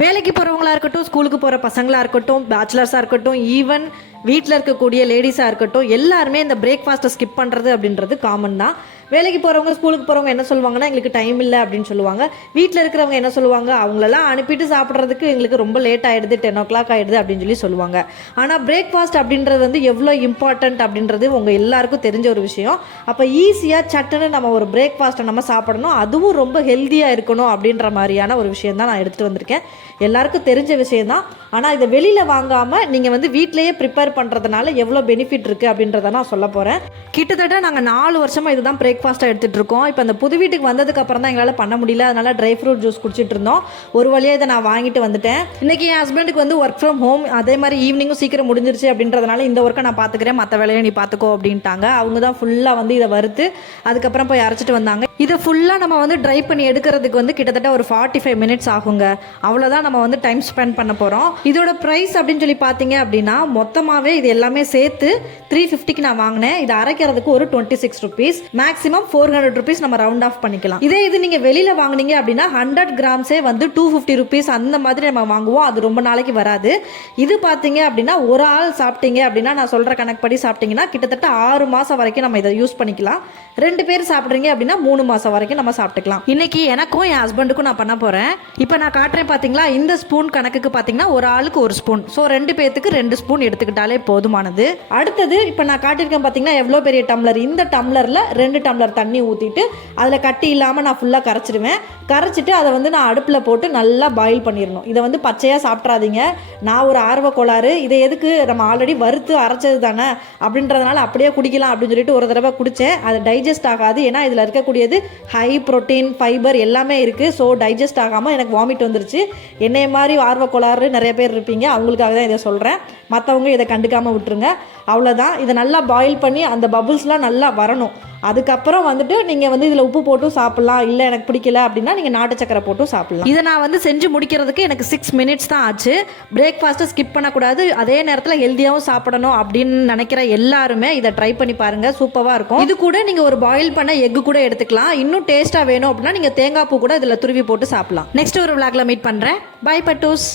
வேலைக்கு போகிறவங்களா இருக்கட்டும், ஸ்கூலுக்கு போகிற பசங்களாக இருக்கட்டும், பேச்சுலர்ஸாக இருக்கட்டும், ஈவன் வீட்டில் இருக்கக்கூடிய லேடிஸாக இருக்கட்டும், எல்லாருமே இந்த பிரேக்ஃபாஸ்ட்டை ஸ்கிப் பண்ணுறது அப்படின்றது காமன் தான். வேலைக்கு போகிறவங்க, ஸ்கூலுக்கு போகிறவங்க என்ன சொல்லுவாங்கன்னா, எங்களுக்கு டைம் இல்லை அப்படின்னு சொல்லுவாங்க. வீட்டில் இருக்கிறவங்க என்ன சொல்லுவாங்க, அவங்களெல்லாம் அனுப்பிட்டு சாப்பிட்றதுக்கு எங்களுக்கு ரொம்ப லேட் ஆகிடுது, 10 o'clock ஆகிடுது அப்படின்னு சொல்லுவாங்க. ஆனால் பிரேக்ஃபாஸ்ட் அப்படின்றது வந்து எவ்வளோ இம்பார்ட்டண்ட் அப்படின்றது உங்கள் எல்லாருக்கும் தெரிஞ்ச ஒரு விஷயம். அப்போ ஈஸியாக சட்டுன்னு நம்ம ஒரு பிரேக்ஃபாஸ்ட்டை நம்ம சாப்பிடணும், அதுவும் ரொம்ப ஹெல்த்தியாக இருக்கணும் அப்படின்ற மாதிரியான ஒரு விஷயம் தான் நான் எடுத்துகிட்டு வந்திருக்கேன். எல்லாருக்கும் தெரிஞ்ச விஷயம் தான். ஆனால் இதை வெளியில் வாங்காமல் நீங்கள் வந்து வீட்டிலேயே ப்ரிப்பேர் பண்ணுறதுனால எவ்வளோ பெனிஃபிட் இருக்குது அப்படின்றத நான் சொல்ல போகிறேன். கிட்டத்தட்ட நாங்கள் 4 வருஷமாக இதுதான் பிரேக்ஃபாஸ்ட்டாக எடுத்துகிட்டு இருக்கோம். இப்போ அந்த புது வீட்டுக்கு வந்ததுக்கு அப்புறம் தான் எங்களால் பண்ண முடியல, அதனால் ட்ரை ஃப்ரூட் ஜூஸ் குடிச்சிட்டு இருந்தோம். ஒரு வழியாக இதை நான் வாங்கிட்டு வந்துட்டேன். இன்றைக்கி என் ஹஸ்பண்டுக்கு வந்து ஒர்க் ஃப்ரம் ஹோம், அதே மாதிரி ஈவினிங்கும் சீக்கிரம் முடிஞ்சிருச்சு அப்படின்றதுனால இந்த ஒர்க்கை நான் பார்த்துக்கிறேன், மற்ற வேலையை நீ பார்த்துக்கோ அப்படின்ட்டாங்க. அவங்க தான் ஃபுல்லாக வந்து இதை வறுத்து அதுக்கப்புறம் போய் அரைச்சிட்டு வந்தாங்க. இதை ஃபுல்லாக நம்ம வந்து ட்ரை பண்ணி எடுக்கிறதுக்கு வந்து கிட்டத்தட்ட ஒரு 45 minutes ஆகுங்க. அவ்வளோதான் நம்ம வந்து டைம் ஸ்பெண்ட் பண்ண போகிறோம். இதோட ப்ரைஸ் அப்படின்னு சொல்லி பார்த்தீங்க அப்படின்னா மொத்தமாகவே இது எல்லாமே சேர்த்து 350க்கு நான் வாங்கினேன். இது அரைக்கிறதுக்கு ஒரு 26 rupees, மேக்ஸிமம் 400 rupees நம்ம ரவுண்ட் ஆஃப் பண்ணிக்கலாம். இதே இது நீங்கள் வெளியில் வாங்கினீங்க அப்படின்னா 100 grams வந்து 250 rupees அந்த மாதிரி நம்ம வாங்குவோம். அது ரொம்ப நாளைக்கு வராது. இது பார்த்தீங்க அப்படின்னா ஒரு ஆள் சாப்பிட்டீங்க அப்படின்னா, நான் சொல்கிற கணக்குப்படி சாப்பிட்டீங்கன்னா கிட்டத்தட்ட 6 மாதம் வரைக்கும் நம்ம இதை யூஸ் பண்ணிக்கலாம். 2 பேர் சாப்பிட்றீங்க அப்படின்னா 3 மாதம் வரைக்கும் நம்ம சாப்பிட்டுக்கலாம். இன்னைக்கு எனக்கும் என் ஹஸ்பண்டுக்கும் நான் பண்ண போகிறேன். இப்போ நான் காட்டுறேன் பார்த்தீங்களா, இந்த ஸ்பூன் கணக்குக்கு பார்த்தீங்கன்னா ஒரு ஆளுக்கு 1 ஸ்பூன், ஸோ 2 பேர்த்துக்கு 2 ஸ்பூன் எடுத்துக்கிட்டாலே போதுமானது. அடுத்தது இப்போ நான் காட்டியிருக்கேன் பார்த்தீங்கன்னா எவ்வளோ பெரிய டம்ளர், இந்த டம்ளரில் 2 டம்ளர் தண்ணி ஊற்றிட்டு அதில் கட்டி இல்லாமல் நான் ஃபுல்லாக கரைச்சிடுவேன். கரைச்சிட்டு அதை வந்து நான் அடுப்பில் போட்டு நல்லா பாயில் பண்ணிடணும். இதை வந்து பச்சையாக சாப்பிட்றாதீங்க. நான் ஒரு ஆர்வ கோளாறு, இதை எதுக்கு நம்ம ஆல்ரெடி வறுத்து அரைச்சது தானே அப்படின்றதுனால அப்படியே குடிக்கலாம் அப்படின்னு சொல்லிட்டு ஒரு தடவை குடித்தேன். அது டைஜஸ்ட் ஆகாது, ஏன்னா இதில் இருக்கக்கூடியது ஹை ப்ரோட்டீன், ஃபைபர் எல்லாமே இருக்குது. ஸோ டைஜஸ்ட் ஆகாமல் எனக்கு வாமிட் வந்துருச்சு. என்னைய மாதிரி ஆர்வ கோளாறு நிறைய பேர் இருப்பீங்க, அவங்களுக்காக தான் இதை சொல்கிறேன். மற்றவங்க இதை கண்டுக்காமல் விட்டுருங்க. அவ்வளோதான். இதை நல்லா பாயில் பண்ணி அந்த பபுள்ஸ்லாம் நல்லா வரணும். அதுக்கப்புறம் வந்துட்டு நீங்கள் வந்து இதில் உப்பு போட்டும் சாப்பிட்லாம், இல்லை எனக்கு பிடிக்கல அப்படின்னா நீங்கள் நாட்டு சக்கரை போட்டும் சாப்பிட்லாம். இதை நான் வந்து செஞ்சு முடிக்கிறதுக்கு எனக்கு 6 minutes தான் ஆச்சு. பிரேக்ஃபாஸ்ட்டை ஸ்கிப் பண்ணக்கூடாது, அதே நேரத்தில் ஹெல்த்தியாகவும் சாப்பிடணும் அப்படின்னு நினைக்கிற எல்லாருமே இதை ட்ரை பண்ணி பாருங்கள், சூப்பராக இருக்கும். இது கூட நீங்கள் ஒரு பாயில் பண்ண எக்கு கூட எடுத்துக்கலாம். இன்னும் டேஸ்ட்டாக வேணும் அப்படின்னா நீங்கள் தேங்காய் பூ கூட இதில் துருவி போட்டு சாப்பிட்லாம். நெக்ஸ்ட் ஒரு விளாக்ல மீட் பண்ணுறேன். பை பட்டூஸ்.